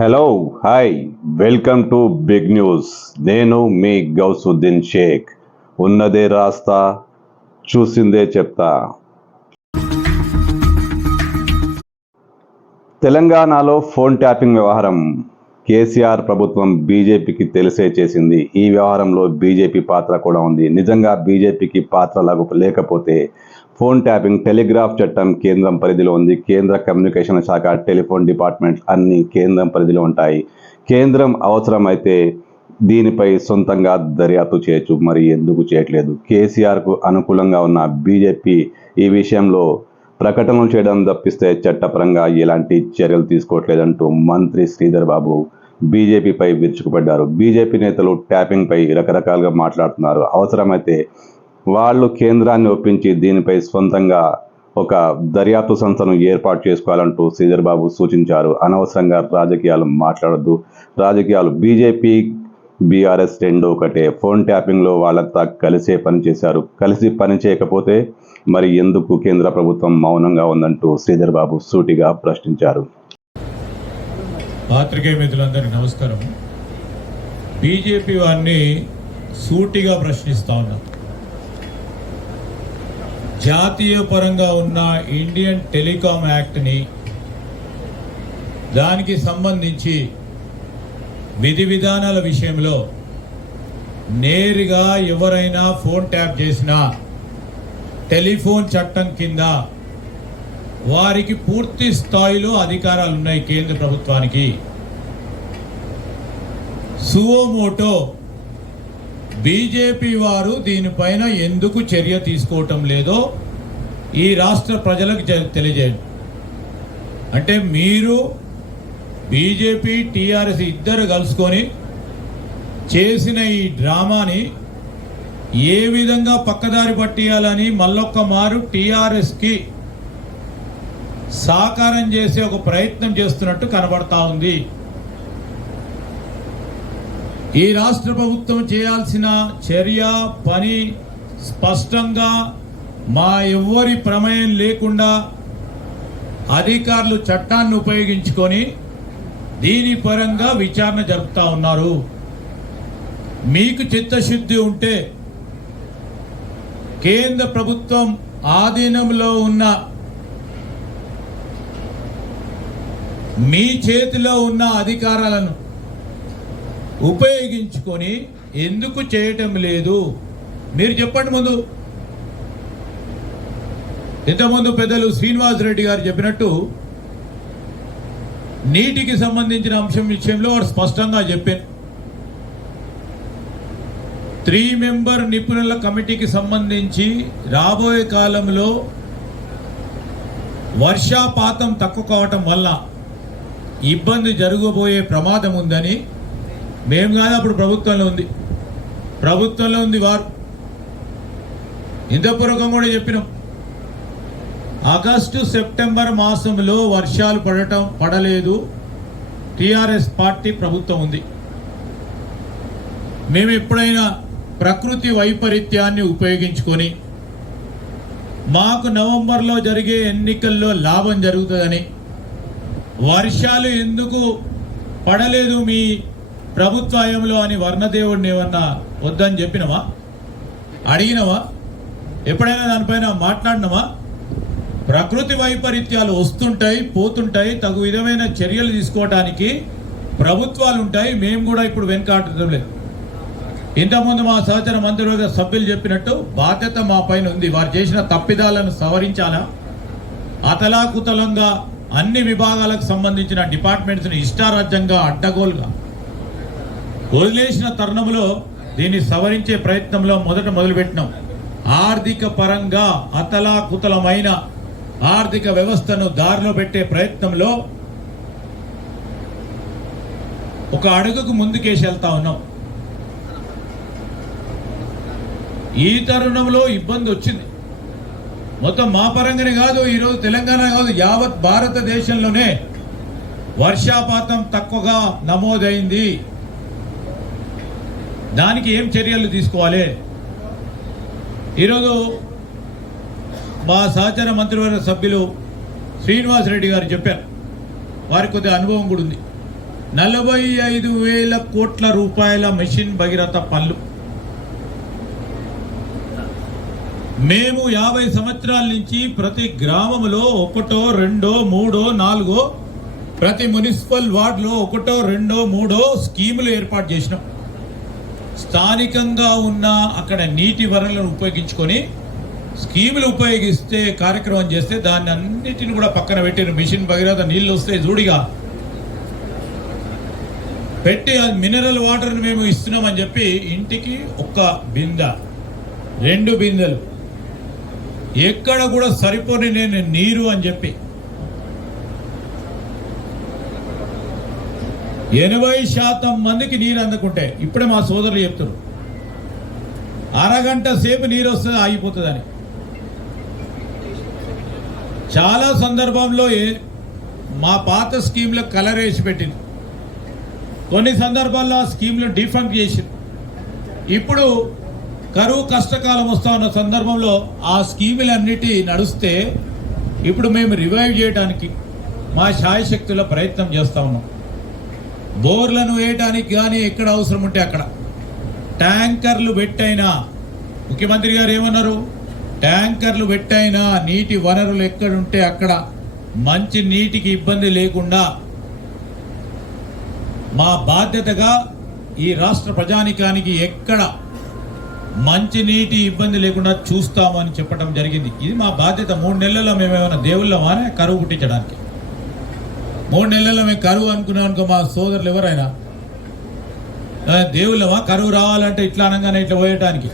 Hello hi welcome to big news. నేను మీ గౌసుద్దీన్ షేక్. ఉన్నదే రాస్తా, చూసిందే చెప్తా. తెలంగాణలో ఫోన్ ట్యాపింగ్ వ్యవహారం కేసీఆర్ ప్రభుత్వం బీజేపీకి తెలిసే చేసింది. ఈ వ్యవహారంలో బీజేపీ పాత్ర కూడా ఉంది. నిజంగా బీజేపీకి పాత్ర లేకపోతే ఫోన్ ట్యాపింగ్ టెలిగ్రాఫ్ చట్టం కేంద్రం పరిధిలో ఉంది. కేంద్ర కమ్యూనికేషన్ శాఖ, టెలిఫోన్ డిపార్ట్మెంట్ అన్ని కేంద్రం పరిధిలో ఉంటాయి. కేంద్రం అవసరమైతే దీనిపై సొంతంగా దర్యాప్తు చేయొచ్చు. మరి ఎందుకు చేయట్లేదు? కేసీఆర్కు అనుకూలంగా ఉన్న బీజేపీ ఈ విషయంలో ప్రకటనలు చేయడం తప్పిస్తే చట్టపరంగా ఎలాంటి చర్యలు తీసుకోవట్లేదంటూ మంత్రి శ్రీధర్ బాబు బీజేపీపై విరుచుకుపడ్డారు. బీజేపీ నేతలు ట్యాపింగ్పై రకరకాలుగా మాట్లాడుతున్నారు. అవసరమైతే వాళ్ళు కేంద్రాన్ని ఒప్పించి దీనిపై సొంతంగా ఒక దర్యాప్తు సంస్థను ఏర్పాటు చేసుకోవాలంటూ శ్రీధర్ బాబు సూచించారు. అనవసరంగా రాజకీయాలు మాట్లాడొద్దు. రాజకీయాలు బీజేపీ బీఆర్ఎస్ రెండు ఒకటే. ఫోన్ ట్యాపింగ్లో వాళ్ళంతా కలిసే పనిచేశారు. కలిసి పని చేయకపోతే మరి ఎందుకు కేంద్ర ప్రభుత్వం మౌనంగా ఉందంటూ శ్రీధర్ బాబు సూటిగా ప్రశ్నించారు. పాత్రికేయ మిత్రులందరికీ నమస్కారం. బీజేపీ వారిని సూటిగా ప్రశ్నిస్తా ఉన్నాం. జాతీయ పరంగా ఉన్న ఇండియన్ టెలికాం యాక్ట్ని, దానికి సంబంధించి విధి విధానాల విషయంలో నేరుగా ఎవరైనా ఫోన్ ట్యాప్ చేసినా టెలిఫోన్ చట్టం కింద వారికి పూర్తి స్థాయిలో అధికారాలు ఉన్నాయి. కేంద్ర ప్రభుత్వానికి సువోమోటో బీజేపీ వారు దీనిపైన ఎందుకు చర్య తీసుకోవటం లేదో ఈ రాష్ట్ర ప్రజలకు తెలియజేయండి. అంటే మీరు బీజేపీ టీఆర్ఎస్ ఇద్దరు కలుసుకొని చేసిన ఈ డ్రామాని ఏ విధంగా పక్కదారి పట్టియాలని మళ్ళొక్క మారు టీఆర్ఎస్కి సాకారం చేసే ఒక ప్రయత్నం చేస్తున్నట్టు కనబడతా ఉంది. ఈ రాష్ట్ర ప్రభుత్వం చేయాల్సిన చర్య పని స్పష్టంగా మా ఎవ్వరి ప్రమేయం లేకుండా అధికారులు చట్టాన్ని ఉపయోగించుకొని దీని పరంగా విచారణ జరుపుతా ఉన్నారు. మీకు చిత్తశుద్ధి ఉంటే కేంద్ర ప్రభుత్వం ఆధీనంలో ఉన్న మీ చేతిలో ఉన్న అధికారాలను ఉపయోగించుకొని ఎందుకు చేయటం లేదు? మీరు చెప్పండి. ఇంతకుముందు పెద్దలు శ్రీనివాస్ రెడ్డి గారు చెప్పినట్టు నీటికి సంబంధించిన అంశం విషయంలో వారు స్పష్టంగా చెప్పారు. 3 మెంబర్ నిపుణుల కమిటీకి సంబంధించి రాబోయే కాలంలో వర్షాపాతం తక్కువ కావటం వల్ల ఇబ్బంది జరగబోయే ప్రమాదం ఉందని మేము కాదు, అప్పుడు ప్రభుత్వంలో ఉంది వారు. ఇంతపూర్వకం కూడా చెప్పినాం. ఆగస్టు సెప్టెంబర్ మాసంలో వర్షాలు పడలేదు. టీఆర్ఎస్ పార్టీ ప్రభుత్వం ఉంది. మేము ఎప్పుడైనా ప్రకృతి వైపరీత్యాన్ని ఉపయోగించుకొని మాకు నవంబర్లో జరిగే ఎన్నికల్లో లాభం జరుగుతుందని, వర్షాలు ఎందుకు పడలేదు మీ ప్రభుత్వంలో అని వర్ణదేవుడిని ఏమన్నా వద్దని చెప్పినవా? అడిగినవా? ఎప్పుడైనా దానిపైన మాట్లాడినవా? ప్రకృతి వైపరీత్యాలు వస్తుంటాయి, పోతుంటాయి. తగు విధమైన చర్యలు తీసుకోవడానికి ప్రభుత్వాలు ఉంటాయి. మేము కూడా ఇప్పుడు వెనుకాడటం లేదు. ఇంతకుముందు మా సహచర మంత్రివర్గ సభ్యులు చెప్పినట్టు బాధ్యత మా పైన ఉంది. వారు చేసిన తప్పిదాలను సవరించాలా? అతలాకుతలంగా అన్ని విభాగాలకు సంబంధించిన డిపార్ట్మెంట్స్ని ఇష్టారాజ్యంగా అడ్డగోలుగా వదిలేసిన తరుణంలో దీన్ని సవరించే ప్రయత్నంలో మొదలుపెట్టినాం. ఆర్థిక పరంగా అతలాకుతలమైన ఆర్థిక వ్యవస్థను దారిలో పెట్టే ప్రయత్నంలో ఒక అడుగుకు ముందుకేసి వెళ్తా ఉన్నాం. ఈ తరుణంలో ఇబ్బంది వచ్చింది. మొత్తం మా పరంగానే కాదు, ఈరోజు తెలంగాణ కాదు, యావత్ భారతదేశంలోనే వర్షాపాతం తక్కువగా నమోదైంది. దానికి ఏం చర్యలు తీసుకోవాలి? ఈరోజు మా సహచర మంత్రివర్గ సభ్యులు శ్రీనివాస్ రెడ్డి గారు చెప్పారు. వారికి కొద్దిగా అనుభవం కూడా ఉంది. 45,000 కోట్ల రూపాయల మిషన్ భగీరథ పనులు. మేము 50 సంవత్సరాల నుంచి ప్రతి గ్రామంలో 1, 2, 3, 4 ప్రతి మున్సిపల్ వార్డులో 1, 2, 3 స్కీములు ఏర్పాటు చేసినాం. స్థానికంగా ఉన్న అక్కడ నీటి వనరులను ఉపయోగించుకొని స్కీములు ఉపయోగిస్తే కార్యక్రమం చేస్తే దాన్ని అన్నిటిని కూడా పక్కన పెట్టిన మిషన్ భగీరథ నీళ్ళు వస్తే జూడిగా పెట్టి మినరల్ వాటర్ని మేము ఇస్తున్నామని చెప్పి ఇంటికి 1 బిందె 2 బిందెలు ఎక్కడ కూడా సరిపోని నేను నీరు అని చెప్పి 80% మందికి నీరు అందుకుంటే ఇప్పుడే మా సోదరులు చెప్తారు అరగంట సేపు నీరు వస్తుంది ఆగిపోతుందని. చాలా సందర్భంలో మా పాత స్కీమ్లో కలర్ వేసి పెట్టింది, కొన్ని సందర్భాల్లో ఆ స్కీమ్లో డిఫంక్ట్ చేసింది. ఇప్పుడు కరువు కష్టకాలం వస్తా ఉన్న సందర్భంలో ఆ స్కీములన్నిటి నడుస్తే ఇప్పుడు మేము రివైవ్ చేయడానికి మా శాయశక్తుల ప్రయత్నం చేస్తూ ఉన్నాం. బోర్లను వేయడానికి కానీ ఎక్కడ అవసరం ఉంటే అక్కడ ట్యాంకర్లు పెట్టైనా, ముఖ్యమంత్రి గారు ఏమన్నారు, ట్యాంకర్లు పెట్టైనా నీటి వనరులు ఎక్కడుంటే అక్కడ మంచి నీటికి ఇబ్బంది లేకుండా మా బాధ్యతగా ఈ రాష్ట్ర ప్రజానికానికి ఎక్కడ మంచి నీటి ఇబ్బంది లేకుండా చూస్తామని చెప్పడం జరిగింది. ఇది మా బాధ్యత. 3 నెలల్లో మేము ఏమైనా దేవుళ్ళమానే కరువు పుట్టించడానికి? 3 నెలల్లో మేము కరువు అనుకున్నాం అనుకో, మా సోదరులు ఎవరైనా దేవుళ్ళమా కరువు రావాలంటే ఇట్లా అనగానే ఇట్లా పోయటానికి?